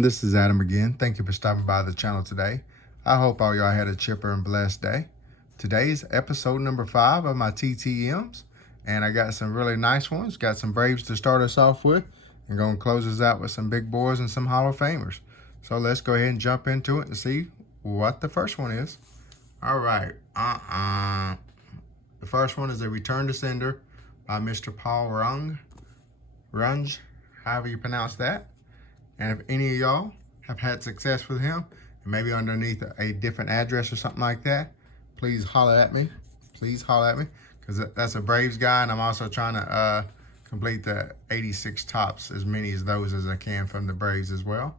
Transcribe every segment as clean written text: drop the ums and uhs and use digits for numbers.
everyone, this is Adam again. Thank you for stopping by the channel today. I hope all y'all had a chipper and blessed day. Today's episode number 5 of my TTM'S, and I got some really nice ones. Got some Braves to start us off with, and going to close us out with some big boys and some Hall of Famers. So let's go ahead and jump into it and see what the first one is. All right. The first one is a return to sender by Mr. Paul Runge, however you pronounce that. And if any of y'all have had success with him, and maybe underneath a different address or something like that, please holler at me. Please holler at me, because that's a Braves guy, and I'm also trying to complete the 86 tops, as many of those as I can from the Braves as well.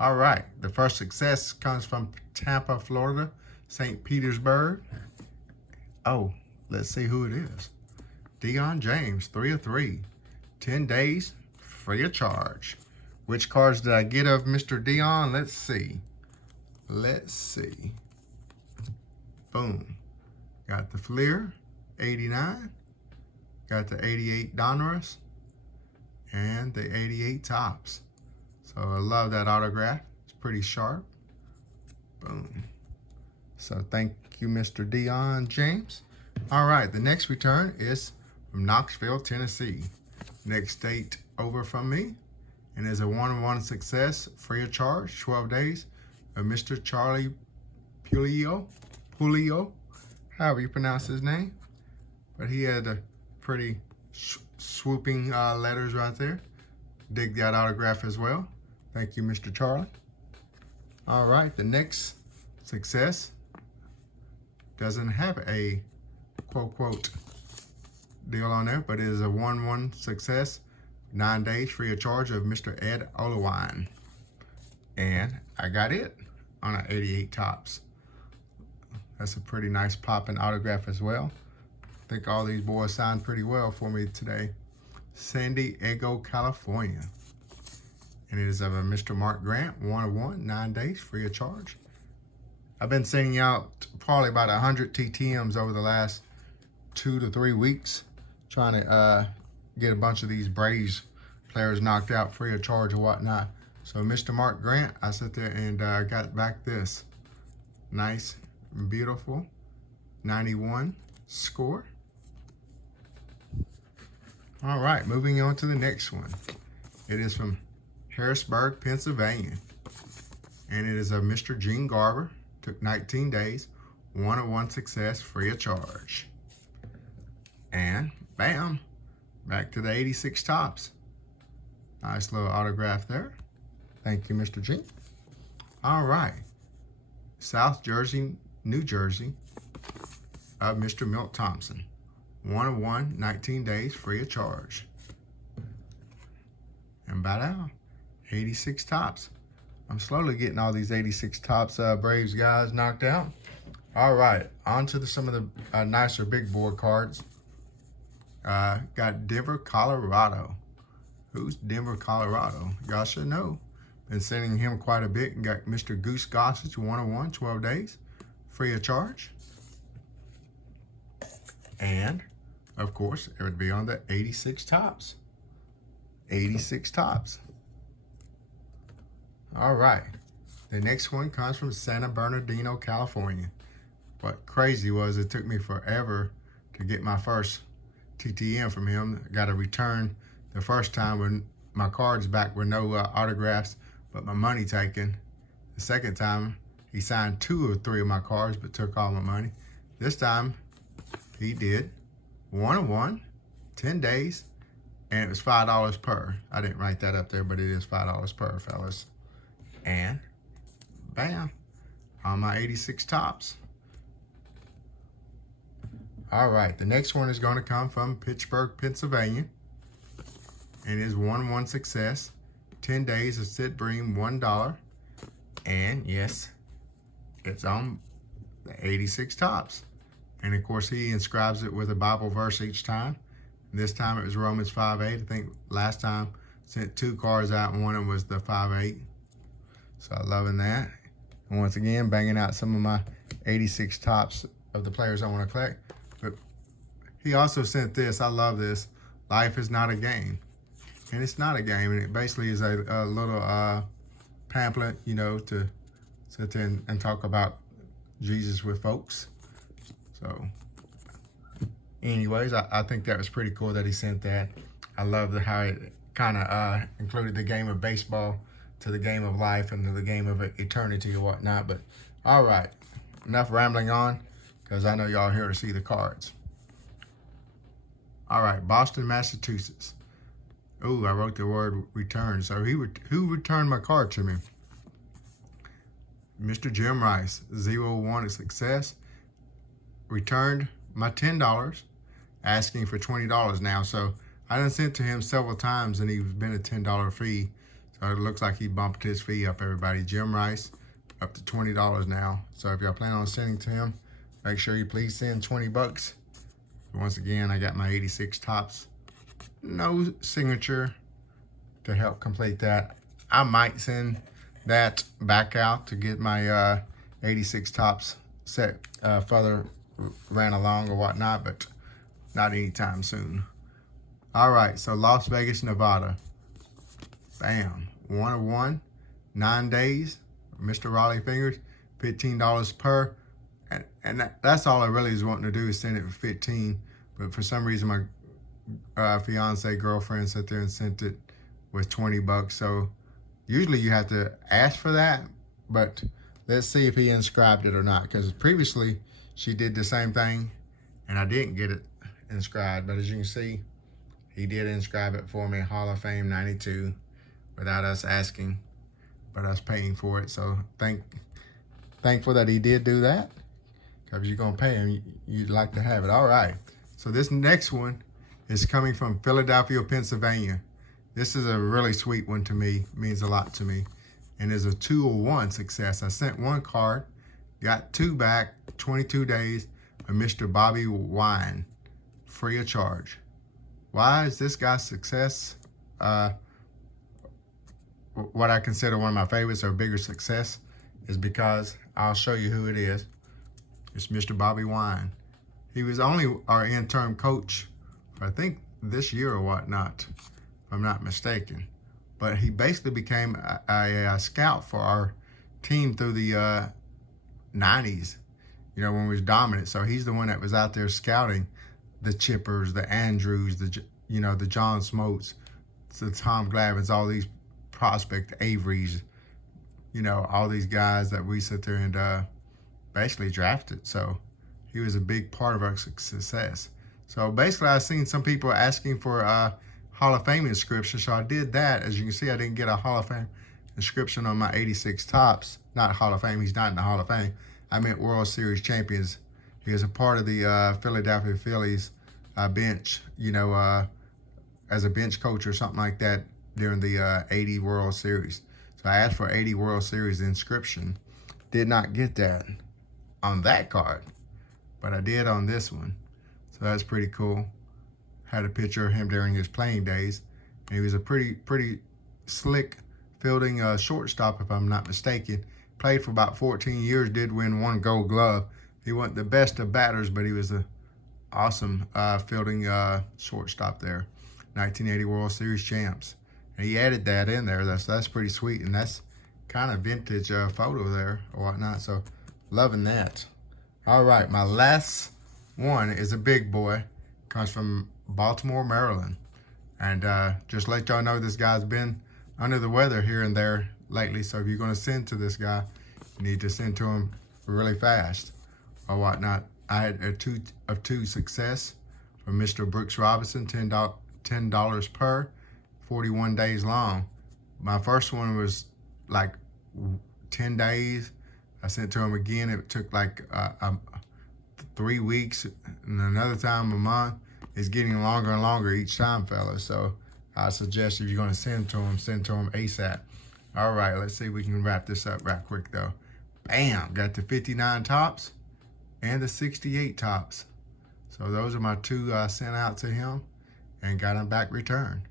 All right, the first success comes from Tampa, Florida, St. Petersburg. Oh, let's see who it is. Dion James, 3 of 3, 10 days, free of charge. Which cards did I get of Mr. Dion? Let's see. Boom. Got the Fleer, 89. Got the 88 Donruss. And the 88 Tops. So I love that autograph. It's pretty sharp. Boom. So thank you, Mr. Dion James. All right, the next return is from Knoxville, Tennessee. Next state over from me. And is a 1-1 success, free of charge, 12 days, of Mr. Charlie Pulio, however you pronounce his name. But he had a pretty swooping letters right there. Dig that autograph as well. Thank you, Mr. Charlie. All right, the next success doesn't have a quote deal on there, but it is a 1-1 success, 9 days free of charge, of Mr. Ed Olewine. And I got it on an 88 Tops. That's a pretty nice popping autograph as well. I think all these boys signed pretty well for me today. San Diego, California. And it is of a Mr. Mark Grant, 1 of 1, 9 days free of charge. I've been sending out probably about 100 TTMs over the last 2 to 3 weeks, trying to get a bunch of these Braves players knocked out free of charge or whatnot. So Mr. Mark Grant, I sat there and got back this nice, beautiful 91 score. All right, moving on to the next one. It is from Harrisburg, Pennsylvania. And it is of Mr. Gene Garber. Took 19 days, 1 of 1 success, free of charge. And bam, back to the 86 Tops. Nice little autograph there. Thank you, Mr. G. All right. South Jersey, New Jersey, of Mr. Milt Thompson. 1 of 1, 19 days, free of charge. And by now, 86 Tops. I'm slowly getting all these 86 Tops Braves guys knocked out. All right, on to some of the nicer big board cards. Got Denver, Colorado. Who's Denver, Colorado? Y'all should know. Been sending him quite a bit. And got Mr. Goose Gossage, 1 of 1, 12 days, free of charge. And, of course, it would be on the 86 Tops. 86 Tops. All right. The next one comes from Santa Bernardino, California. What crazy was, it took me forever to get my first TTM from him. I got a return the first time when my cards back were no autographs, but my money taken. The second time, he signed 2 or 3 of my cards, but took all my money. This time, he did 1 of 1, 10 days, and it was $5 per. I didn't write that up there, but it is $5 per, fellas. And bam, on my 86 Tops. All right, the next one is going to come from Pittsburgh, Pennsylvania. And it is 1-1 success. 10 days of Sid Bream, $1. And yes, it's on the 86 Tops. And of course, he inscribes it with a Bible verse each time. This time it was Romans 5:8. I think last time sent 2 cards out, and one of them was the 5:8. So I'm loving that. And once again, banging out some of my 86 Tops of the players I want to collect. But he also sent this. I love this. Life is not a game. And it's not a game. And it basically is a little pamphlet, you know, to sit there and talk about Jesus with folks. So anyways, I think that was pretty cool that he sent that. I love how it kind of included the game of baseball to the game of life and to the game of eternity or whatnot. But all right, enough rambling on, because I know y'all here to see the cards. All right, Boston, Massachusetts. Oh, I wrote the word return. So who returned my card to me? Mr. Jim Rice, 0-1 success. Returned my $10, asking for $20 now. So I done sent to him several times, and he's been a $10 fee. So it looks like he bumped his fee up, everybody. Jim Rice, up to $20 now. So if y'all plan on sending to him, make sure you please send 20 bucks. Once again, I got my 86 tops. No signature to help complete that. I might send that back out to get my 86 tops set further ran along or whatnot, but not anytime soon. All right, so Las Vegas, Nevada. Bam, 1-1, 9 days. Mr. Raleigh Fingers, $15 per. And that's all I really was wanting to do, is send it for 15. But for some reason, my fiance girlfriend sat there and sent it with 20 bucks. So usually you have to ask for that, but let's see if he inscribed it or not. Because previously she did the same thing and I didn't get it inscribed. But as you can see, he did inscribe it for me, Hall of Fame 92, without us asking, but us paying for it. So thankful that he did do that. Because if you're going to pay him, you'd like to have it. All right. So this next one is coming from Philadelphia, Pennsylvania. This is a really sweet one to me. It means a lot to me. And is a 2-1 success. I sent one card, got 2 back, 22 days, a Mr. Bobby Wine, free of charge. Why is this guy's success what I consider one of my favorites or bigger success is because I'll show you who it is. It's Mr. Bobby Wine. He was only our interim coach for I think this year or whatnot, if I'm not mistaken. But he basically became a scout for our team through the 90s, you know, when we was dominant. So he's the one that was out there scouting the Chippers, the Andrews, the John Smotes, the Tom Glavin's, all these prospect Averys, you know, all these guys that we sit there and basically drafted. So he was a big part of our success. So basically I've seen some people asking for a Hall of Fame inscription. So I did that. As you can see, I didn't get a Hall of Fame inscription on my 86 tops. Not Hall of Fame. He's not in the Hall of Fame. I meant World Series champions. He was a part of the Philadelphia Phillies bench, you know, as a bench coach or something like that during the 80 World Series. So I asked for 80 World Series inscription. Did not get that on that card, but I did on this one. So that's pretty cool. Had a picture of him during his playing days. And he was a pretty slick fielding shortstop, if I'm not mistaken. Played for about 14 years, did win 1 Gold Glove. He wasn't the best of batters, but he was an awesome fielding shortstop there. 1980 World Series champs. And he added that in there. That's pretty sweet, and that's kind of vintage photo there or whatnot. So loving that. All right, my last one is a big boy. Comes from Baltimore, Maryland. And just let y'all know, this guy's been under the weather here and there lately. So if you're going to send to this guy, you need to send to him really fast or whatnot. I had a 2 of 2 success from Mr. Brooks Robinson, $10 per, 41 days long. My first one was like 10 days. I sent to him again. It took like 3 weeks, and another time a month. It's getting longer and longer each time, fellas. So I suggest if you're going to send to him ASAP. All right, let's see if we can wrap this up right quick, though. Bam, got the 59 tops and the 68 tops. So those are my 2 I sent out to him and got them back returned.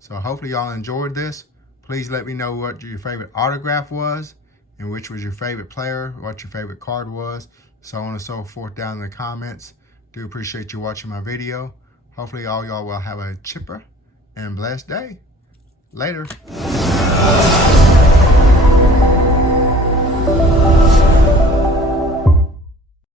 So hopefully y'all enjoyed this. Please let me know what your favorite autograph was and which was your favorite player, what your favorite card was, so on and so forth down in the comments. Do appreciate you watching my video. Hopefully all y'all will have a chipper and blessed day. Later.